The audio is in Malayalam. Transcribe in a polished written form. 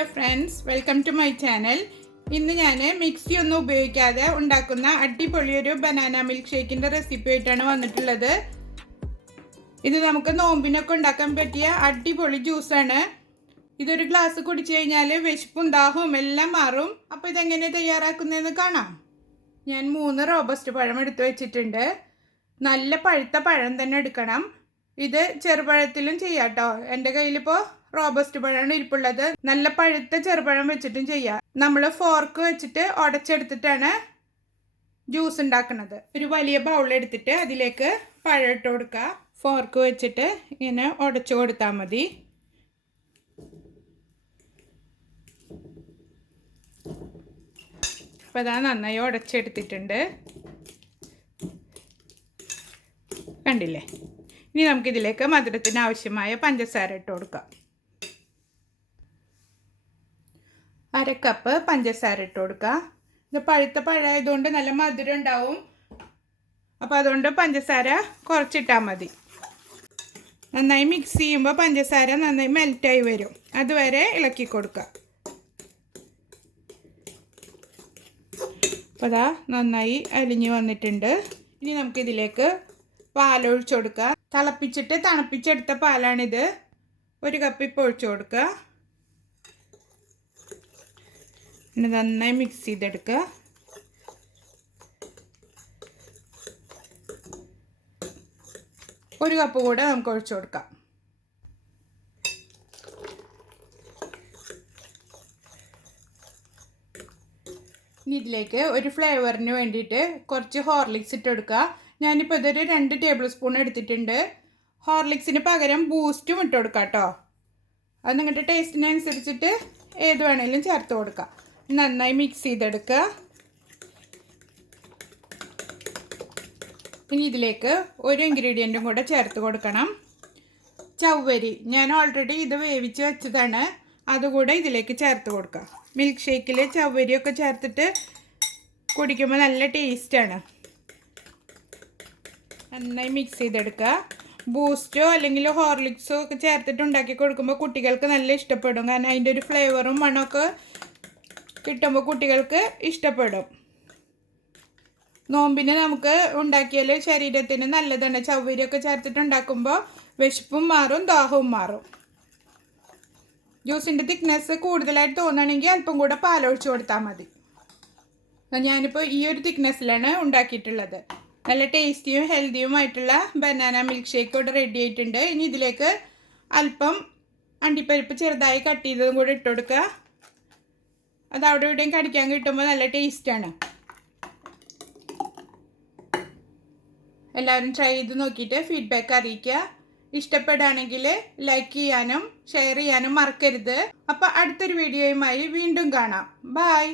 Hello friends, welcome to my channel. ഇന്ന് ഞാൻ മിക്സി ഒന്നും ഉപയോഗിക്കാതെ ഉണ്ടാക്കുന്ന അടിപൊളിയൊരു ബനാന മിൽക്ക് ഷേക്കിൻ്റെ റെസിപ്പി ആയിട്ടാണ് വന്നിട്ടുള്ളത്. ഇത് നമുക്ക് നോമ്പിനൊക്കെ ഉണ്ടാക്കാൻ പറ്റിയ അടിപൊളി ജ്യൂസാണ്. ഇതൊരു ഗ്ലാസ് കുടിച്ചു കഴിഞ്ഞാൽ വിശപ്പും ദാഹവും എല്ലാം മാറും. അപ്പോൾ ഇതെങ്ങനെ തയ്യാറാക്കുന്നതെന്ന് കാണാം. ഞാൻ 3 റോബസ്റ്റ് പഴം എടുത്ത് വെച്ചിട്ടുണ്ട്. നല്ല പഴുത്ത പഴം തന്നെ എടുക്കണം. ഇത് ചെറുപഴത്തിലും ചെയ്യാം കേട്ടോ. എൻ്റെ കയ്യിലിപ്പോൾ റോബസ്റ്റ് പഴമാണ് ഇരിപ്പുള്ളത്. നല്ല പഴുത്ത ചെറുപഴം വെച്ചിട്ടും ചെയ്യാം. നമ്മൾ ഫോർക്ക് വെച്ചിട്ട് ഉടച്ചെടുത്തിട്ടാണ് ജ്യൂസ് ഉണ്ടാക്കുന്നത്. ഒരു വലിയ ബൗൾ എടുത്തിട്ട് അതിലേക്ക് പഴം ഇട്ട് കൊടുക്കുക. ഫോർക്ക് വെച്ചിട്ട് ഇങ്ങനെ ഉടച്ചു കൊടുത്താൽ മതി. അപ്പോൾ അതാ നന്നായി ഉടച്ചെടുത്തിട്ടുണ്ട്. കണ്ടില്ലേ? ഇനി നമുക്കിതിലേക്ക് മധുരത്തിന് ആവശ്യമായ പഞ്ചസാര ഇട്ട് കൊടുക്കാം. 1/2 കപ്പ് പഞ്ചസാര ഇട്ട് കൊടുക്കുക. ഇത് പഴുത്ത പഴമായതുകൊണ്ട് നല്ല മധുരം ഉണ്ടാവും. അപ്പോൾ അതുകൊണ്ട് പഞ്ചസാര കുറച്ചിട്ടാൽ മതി. നന്നായി മിക്സ് ചെയ്യുമ്പോൾ പഞ്ചസാര നന്നായി മെൽറ്റായി വരും. അതുവരെ ഇളക്കി കൊടുക്കുക. അപ്പോൾ അതാ നന്നായി അലിഞ്ഞ് വന്നിട്ടുണ്ട്. ഇനി നമുക്കിതിലേക്ക് പാലൊഴിച്ച് കൊടുക്കുക. തിളപ്പിച്ചിട്ട് തണുപ്പിച്ചെടുത്ത പാലാണിത്. 1 കപ്പ് ഇപ്പോൾ ഒഴിച്ചു കൊടുക്കുക. പിന്നെ നന്നായി മിക്സ് ചെയ്തെടുക്കുക. ഒരു കപ്പ് കൂടെ നമുക്ക് ഒഴിച്ചു കൊടുക്കാം. ഇനി ഇതിലേക്ക് ഒരു ഫ്ലേവറിന് വേണ്ടിയിട്ട് കുറച്ച് ഹോർലിക്സ് ഇട്ടെടുക്കുക. ഞാനിപ്പോൾ ഇതൊരു 2 ടേബിൾ സ്പൂൺ എടുത്തിട്ടുണ്ട്. ഹോർലിക്സിന് പകരം ബൂസ്റ്റും ഇട്ട് കൊടുക്കാം കേട്ടോ. അത് നിങ്ങളുടെ ടേസ്റ്റിനനുസരിച്ചിട്ട് ഏത് വേണമെങ്കിലും ചേർത്ത് കൊടുക്കാം. നന്നായി മിക്സ് ചെയ്തെടുക്കുക. ഇനി ഇതിലേക്ക് ഒരു ഇൻഗ്രീഡിയൻറ്റും കൂടെ ചേർത്ത് കൊടുക്കണം. ചവ്വരി. ഞാൻ ഓൾറെഡി ഇത് വേവിച്ച് വെച്ചതാണ്. അതുകൂടെ ഇതിലേക്ക് ചേർത്ത് കൊടുക്കുക. മിൽക്ക് ഷേക്കിൽ ചവ്വരിയൊക്കെ ചേർത്തിട്ട് കുടിക്കുമ്പോൾ നല്ല ടേസ്റ്റാണ്. നന്നായി മിക്സ് ചെയ്തെടുക്കുക. ബൂസ്റ്റോ അല്ലെങ്കിൽ ഹോർലിക്സോ ഒക്കെ ചേർത്തിട്ട് ഉണ്ടാക്കി കൊടുക്കുമ്പോൾ കുട്ടികൾക്ക് നല്ല ഇഷ്ടപ്പെടും. കാരണം അതിൻ്റെ ഒരു ഫ്ലേവറും മണമൊക്കെ കിട്ടുമ്പോൾ കുട്ടികൾക്ക് ഇഷ്ടപ്പെടും. നോമ്പിന് നമുക്ക് ഉണ്ടാക്കിയാൽ ശരീരത്തിന് നല്ലതാണ്. ചവ്വരിയൊക്കെ ചേർത്തിട്ട് ഉണ്ടാക്കുമ്പോൾ വിശപ്പും മാറും, ദാഹവും മാറും. ജ്യൂസിൻ്റെ തിക്നെസ് കൂടുതലായിട്ട് തോന്നുകയാണെങ്കിൽ അല്പം കൂടെ പാലൊഴിച്ച് കൊടുത്താൽ മതി. ഞാനിപ്പോൾ ഈ ഒരു തിക്നെസ്സിലാണ് ഉണ്ടാക്കിയിട്ടുള്ളത്. നല്ല ടേസ്റ്റിയും ഹെൽത്തിയുമായിട്ടുള്ള ബനാന മിൽക്ക് ഷേക്ക് ഇവിടെ റെഡി ആയിട്ടുണ്ട്. ഇനി ഇതിലേക്ക് അല്പം അണ്ടിപ്പരിപ്പ് ചെറുതായി കട്ട് ചെയ്തതും കൂടി ഇട്ട് കൊടുക്കുക. അത് അവിടെ ഇവിടെയും കടിക്കാൻ കിട്ടുമ്പോൾ നല്ല ടേസ്റ്റാണ്. എല്ലാവരും ട്രൈ ചെയ്ത് നോക്കിയിട്ട് ഫീഡ്ബാക്ക് അറിയിക്കുക. ഇഷ്ടപ്പെടുകയാണെങ്കിൽ ലൈക്ക് ചെയ്യാനും ഷെയർ ചെയ്യാനും മറക്കരുത്. അപ്പോൾ അടുത്തൊരു വീഡിയോയുമായി വീണ്ടും കാണാം. ബൈ.